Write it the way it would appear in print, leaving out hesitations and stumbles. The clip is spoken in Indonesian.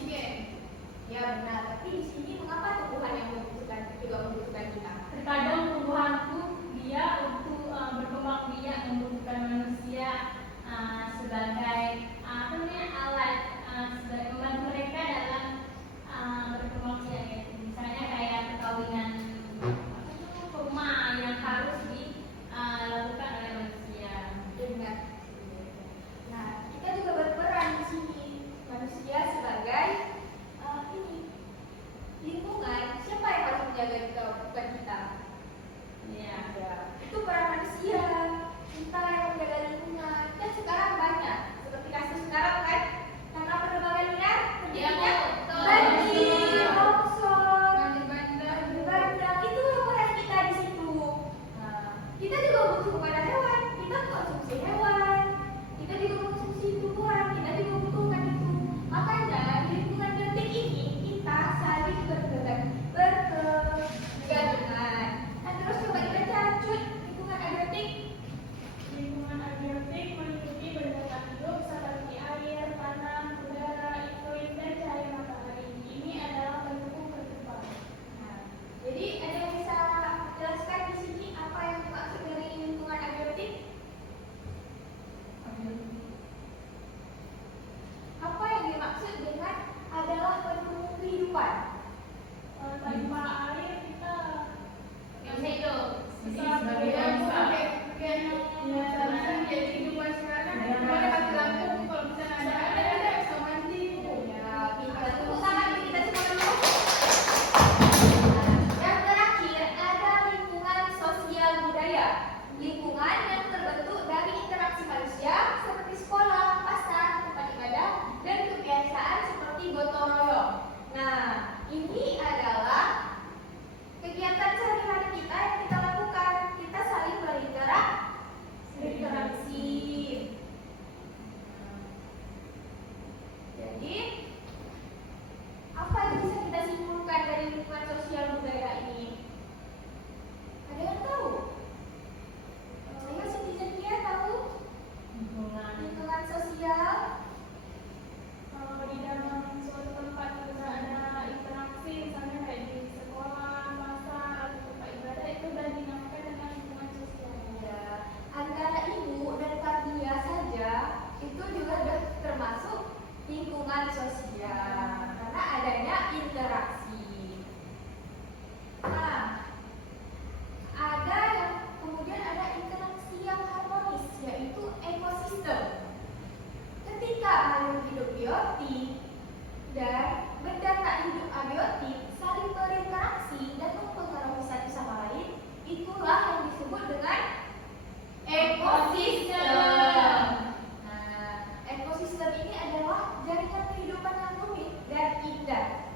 oksigen. Ya benar, tapi di sini mengapa tumbuhan yang juga membutuhkan kita? Terkadang tumbuhan itu dia untuk berkembang biak membutuhkan manusia sebagai apa namanya alat sebagai membantu mereka dalam berkembang biak gitu. Misalnya kayak perkawinan kurma yang harus dilakukan oleh manusia. Benar. Nah, kita juga berperan di sini manusia sebagai lingkungan. Siapa yang harus menjaga kita? Bukan kita. Ya. Itu peran manusia. Kita yang menjaga lingkungan. Dan sekarang banyak. Seperti kasus sekarang kan, karena penerbangan liar, terjadinya banjir, longsor, bandang. Itu peran kita di situ. Nah, kita juga butuh kepada hewan. Kita konsumsi hewan. Kita juga konsumsi tumbuhan. Kita juga butuhkan itu. Makanya di lingkungan detik ini kita saling bergandengan. Nah, terus coba kita cacut lingkungan abiotik. Lingkungan abiotik meliputi benda hidup seperti air, tanah, udara, iklim, dan cahaya matahari. Ini adalah pendukung kehidupan. Nah, jadi ada yang bisa jelaskan di sini apa yang dimaksud dari lingkungan abiotik? Apa yang dimaksud dengan adalah pendukung kehidupan? Tanpa air kita Yang hidup. bisa Sebagai jadi kehidupan sekarang. Gimana mati lampu kalau misalnya ada bisa mandi. Ya, kita tepuk tangan kita semua dulu. Yang terakhir ada lingkungan sosial budaya. Lingkungan yang terbentuk dari interaksi manusia seperti sekolah, pasar, tempat ibadah, dan kebiasaan seperti gotong royong. Nah, ini adalah kegiatan sehari-hari kita yang kita lakukan. Kita saling berinteraksi. Jadi, apa yang bisa kita simpulkan dari lingkungan sosial budaya ini? Ada yang tahu? Saya Siti Zakia tahu lingkungan sosial. di dalam suatu tempat juga ada interaksi, misalnya kayak di sekolah, pasar, atau tempat ibadah, itu sudah dinamakan dengan lingkungan sosial. Ya, antara ibu dan Fadlia saja itu juga termasuk lingkungan sosial karena adanya interaksi. Nah, kemudian ada interaksi yang harmonis, yaitu ekosistem. Ketika makhluk hidup biotik dan benda tak hidup abiotik saling berinteraksi dan mempengaruhi satu sama lain, itulah yang disebut dengan ekosistem. Nah, ekosistem ini adalah jaringan kehidupan yang rumit dan indah